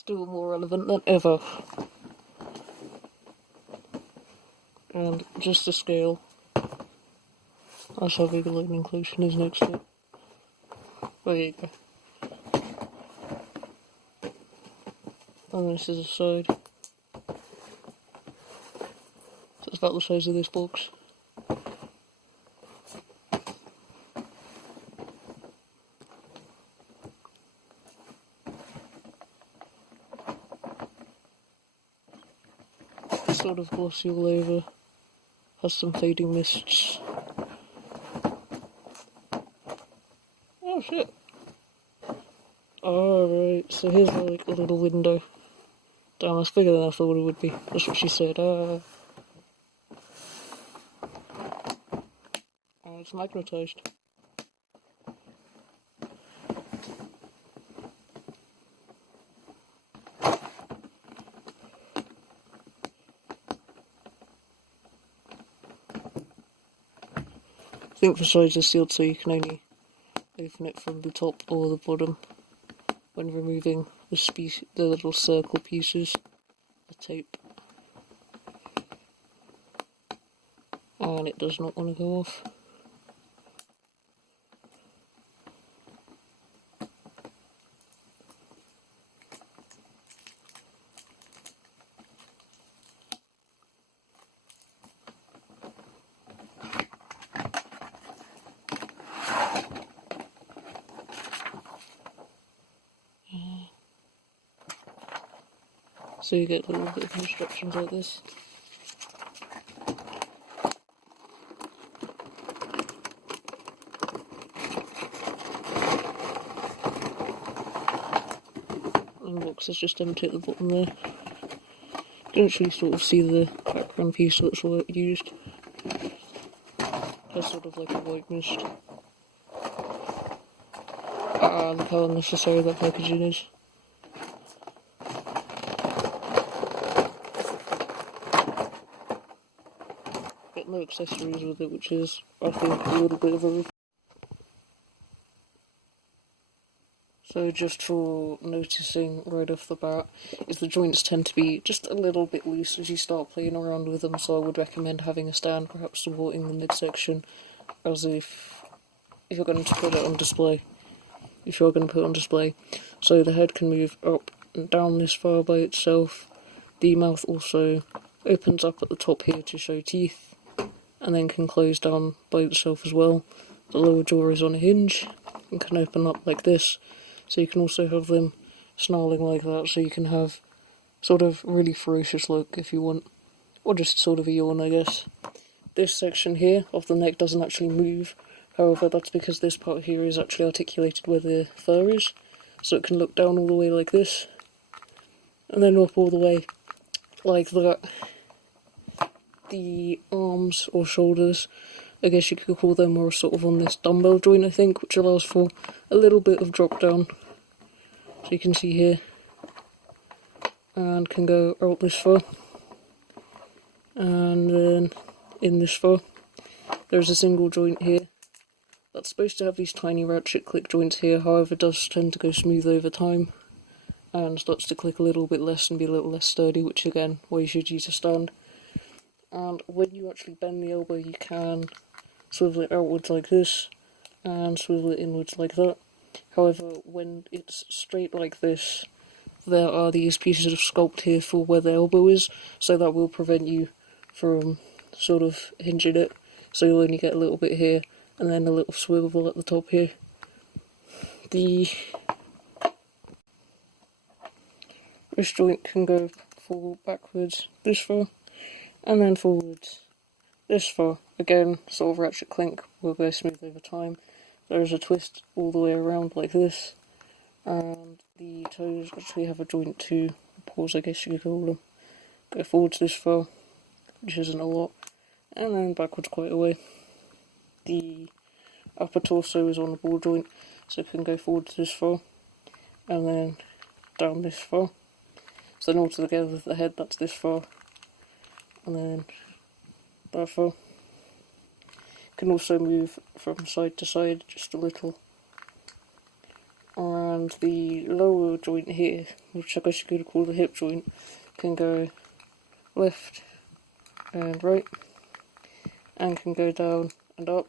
Still more relevant than ever. And just the scale. That's how big a line inclusion is next to it. There you go. And this is the side. So it's about the size of this box. It's sort of glossy all over. Has some fading mists. Oh shit. Alright, so here's like a little window. Damn, that's bigger than I thought it would be. That's what she said. It's magnetized. I think the sides are sealed so you can only open it from the top or the bottom when removing the little circle pieces, the tape. And it does not want to go off. So you get a little bit of instructions like this. And the box is just empty at the bottom there. You can actually sort of see the background piece that's what it used. That's sort of like a white mist. Look how unnecessary that packaging is. Got no accessories with it, which is, I think, a little bit of a... So just for noticing right off the bat, is the joints tend to be just a little bit loose as you start playing around with them, so I would recommend having a stand, perhaps supporting the midsection, as if you're going to put it on display. So the head can move up and down this far by itself. The mouth also opens up at the top here to show teeth, and then can close down by itself as well. The lower jaw is on a hinge and can open up like this. So you can also have them snarling like that, so you can have sort of really ferocious look if you want, or just sort of a yawn, I guess. This section here of the neck doesn't actually move, however that's because this part here is actually articulated where the fur is, so it can look down all the way like this, and then up all the way like that. The arms or shoulders, I guess you could call them, more sort of on this dumbbell joint, I think, which allows for a little bit of drop down. So you can see here, and can go out this far, and then in this far. There's a single joint here that's supposed to have these tiny ratchet click joints here, however it does tend to go smooth over time and starts to click a little bit less and be a little less sturdy, which again, why you should use a stand. And when you actually bend the elbow, you can swivel it outwards like this and swivel it inwards like that. However, when it's straight like this, there are these pieces of sculpt here for where the elbow is, so that will prevent you from sort of hinging it. So you'll only get a little bit here and then a little swivel at the top here. The wrist joint can go forward, backwards this far, and then forwards this far. Again, sort of ratchet clink will go smooth over time. There is a twist all the way around like this, and the toes actually have a joint too. Paws, I guess you could call them. Go forwards this far, which isn't a lot, and then backwards quite a way. The upper torso is on the ball joint, so it can go forwards this far, and then down this far. So then all together with the head, that's this far, and then that far. Can also move from side to side just a little, and the lower joint here, which I guess you could call the hip joint, can go left and right, and can go down and up.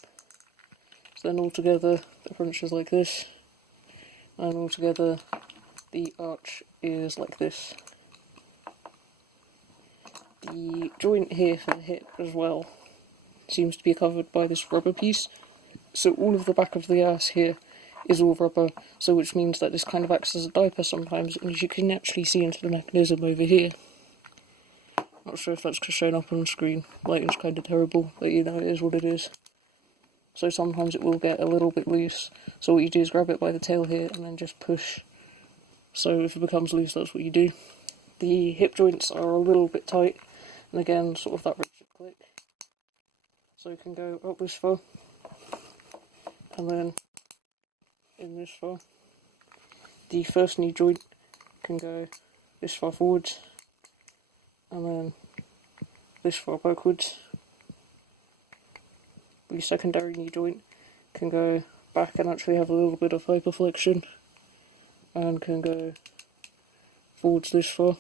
So then altogether the crunch is like this, and altogether the arch is like this. The joint here for the hip as well seems to be covered by this rubber piece, so all of the back of the ass here is all rubber, so which means that this kind of acts as a diaper sometimes, and you can actually see into the mechanism over here. Not sure if that's shown up on the screen, lighting's kind of terrible, but you know, it is what it is. So sometimes it will get a little bit loose, so what you do is grab it by the tail here and then just push. So if it becomes loose, that's what you do. The hip joints are a little bit tight, and again, sort of that rigid click. So you can go up this far, and then in this far. The first knee joint can go this far forwards, and then this far backwards. The secondary knee joint can go back and actually have a little bit of hyperflexion, and can go forwards this far.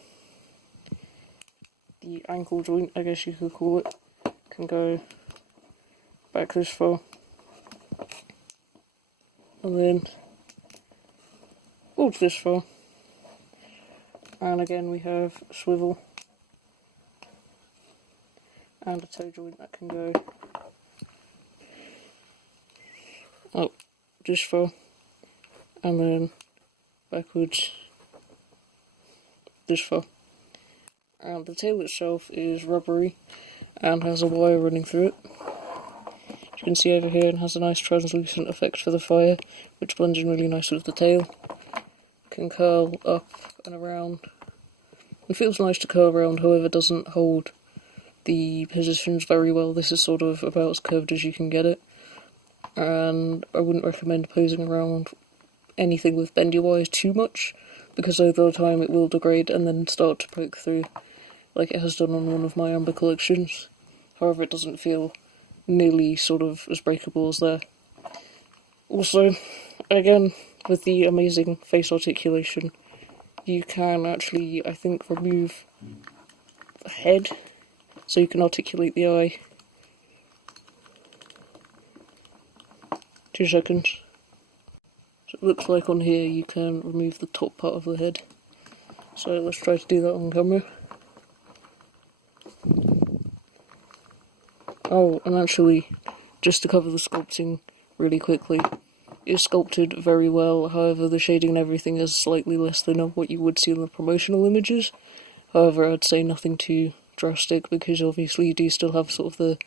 The ankle joint, I guess you could call it, can go back this far, and then forwards this far. And again we have swivel, and a toe joint that can go up this far, and then backwards this far. And the tail itself is rubbery and has a wire running through it. As you can see over here, it has a nice translucent effect for the fire, which blends in really nice with the tail. Can curl up and around. It feels nice to curl around, however doesn't hold the positions very well. This is sort of about as curved as you can get it, and I wouldn't recommend posing around anything with bendy wires too much, because over time it will degrade and then start to poke through, like it has done on one of my amber collections. However, it doesn't feel nearly sort of as breakable as there. Also, again, with the amazing face articulation, you can actually, I think, remove the head, so you can articulate the eye. 2 seconds. So it looks like on here you can remove the top part of the head. So let's try to do that on camera. Oh, and actually, just to cover the sculpting really quickly, it's sculpted very well, however the shading and everything is slightly less than what you would see in the promotional images. However, I'd say nothing too drastic, because obviously you do still have sort of the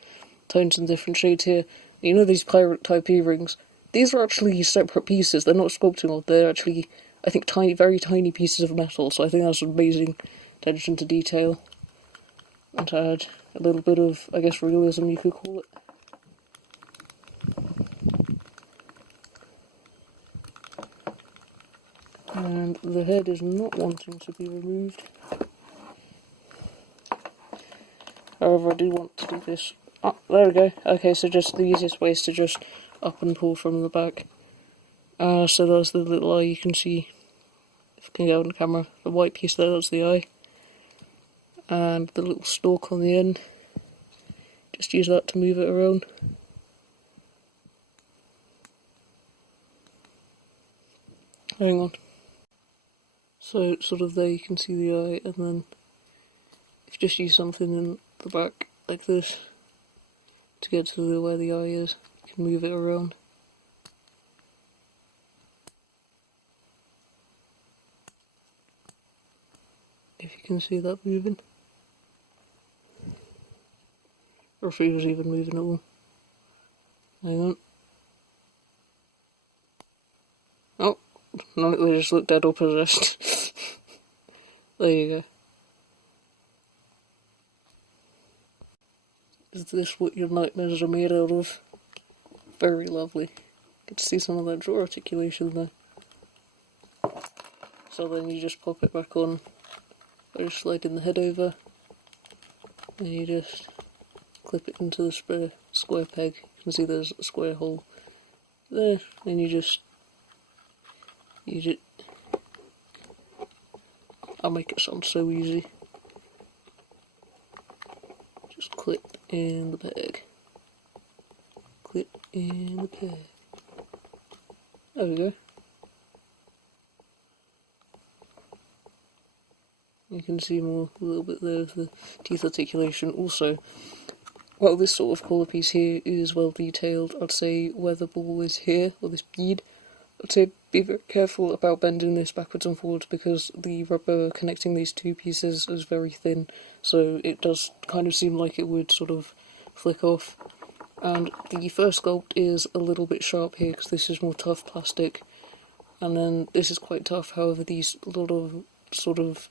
tones and different shades here. You know these pirate type earrings? These are actually separate pieces, they're not sculpting on, they're actually, I think, tiny, very tiny pieces of metal, so I think that's amazing attention to detail. And to add a little bit of, I guess, realism you could call it. And the head is not wanting to be removed. However, I do want to do this. Oh, there we go. Okay, so just the easiest way is to just up and pull from the back. So that's the little eye you can see, if I can get on the camera. The white piece there, that's the eye. And the little stalk on the end. Just use that to move it around. Hang on. So sort of there you can see the eye, and then if you just use something in the back like this to get to where the eye is, you can move it around. If you can see that moving. Or if it was even moving at all. Hang on. Oh, no, they just look dead or possessed. There you go. Is this what your nightmares are made out of? Very lovely. Get to see some of that jaw articulation there. So then you just pop it back on by just sliding the head over, and you just clip it into the square peg. You can see there's a square hole there, and you just I'll make it sound so easy. Just clip in the peg. Clip in the peg. There we go. You can see more, a little bit there of the teeth articulation. Also, while this sort of collar piece here is well detailed, I'd say where the ball is here, or this bead, I'd say be very careful about bending this backwards and forwards because the rubber connecting these two pieces is very thin, so it does kind of seem like it would sort of flick off. And the first sculpt is a little bit sharp here because this is more tough plastic, and then this is quite tough. However, these little sort of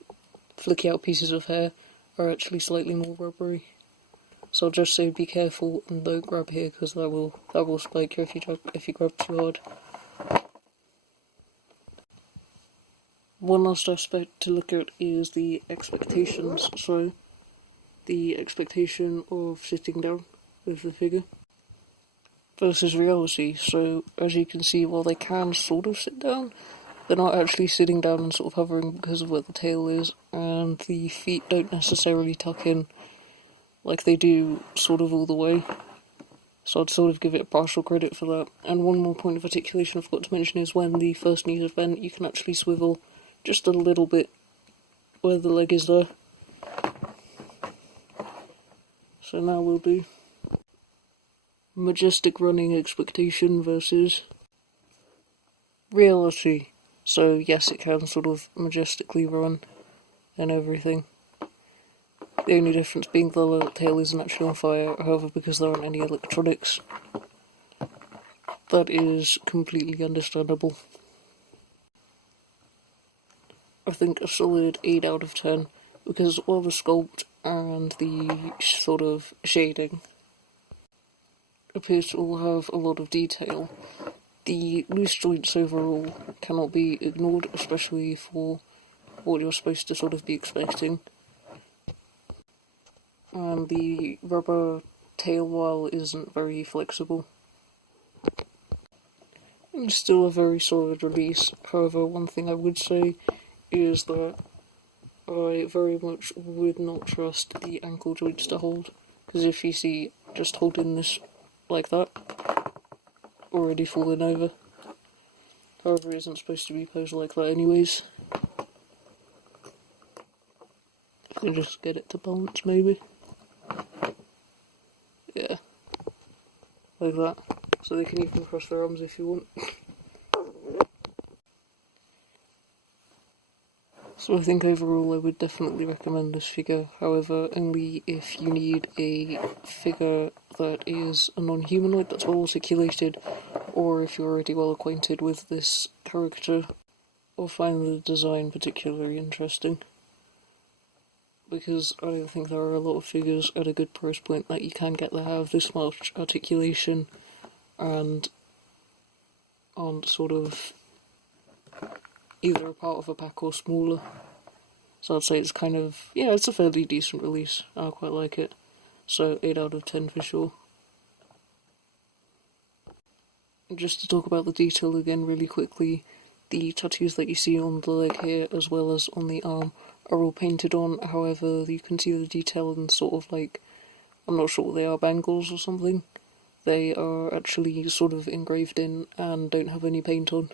flicky out pieces of hair are actually slightly more rubbery. So I'll just say be careful and don't grab here because that will spike you if you grab too hard. One last aspect to look at is the expectations. So the expectation of sitting down with the figure versus reality. So as you can see, while they can sort of sit down, they're not actually sitting down and sort of hovering because of where the tail is, and the feet don't necessarily tuck in like they do sort of all the way. So I'd sort of give it partial credit for that. And one more point of articulation I forgot to mention is when the first knees are bent, you can actually swivel just a little bit where the leg is there. So now we'll do majestic running expectation versus reality. So yes, it can sort of majestically run and everything. The only difference being the tail isn't actually on fire, however, because there aren't any electronics. That is completely understandable. I think a solid 8 out of 10, because while the sculpt and the sort of shading appears to all have a lot of detail, the loose joints overall cannot be ignored, especially for what you're supposed to sort of be expecting. And the rubber tail wile isn't very flexible. It's still a very solid release. However, one thing I would say is that I very much would not trust the ankle joints to hold, because if you see just holding this like that, already falling over. However, it isn't supposed to be posed like that anyways. You can just get it to balance maybe. Yeah, like that. So they can even cross their arms if you want. So I think overall I would definitely recommend this figure, however only if you need a figure that is a non-humanoid that's well articulated, or if you're already well acquainted with this character, or find the design particularly interesting. Because I don't think there are a lot of figures at a good price point that you can get that have this much articulation and aren't sort of either a part of a pack or smaller. So I'd say it's kind of, yeah, it's a fairly decent release. I quite like it. So 8 out of 10 for sure. Just to talk about the detail again really quickly, the tattoos that you see on the leg here as well as on the arm are all painted on, however you can see the detail in sort of like, I'm not sure what they are, bangles or something. They are actually sort of engraved in and don't have any paint on.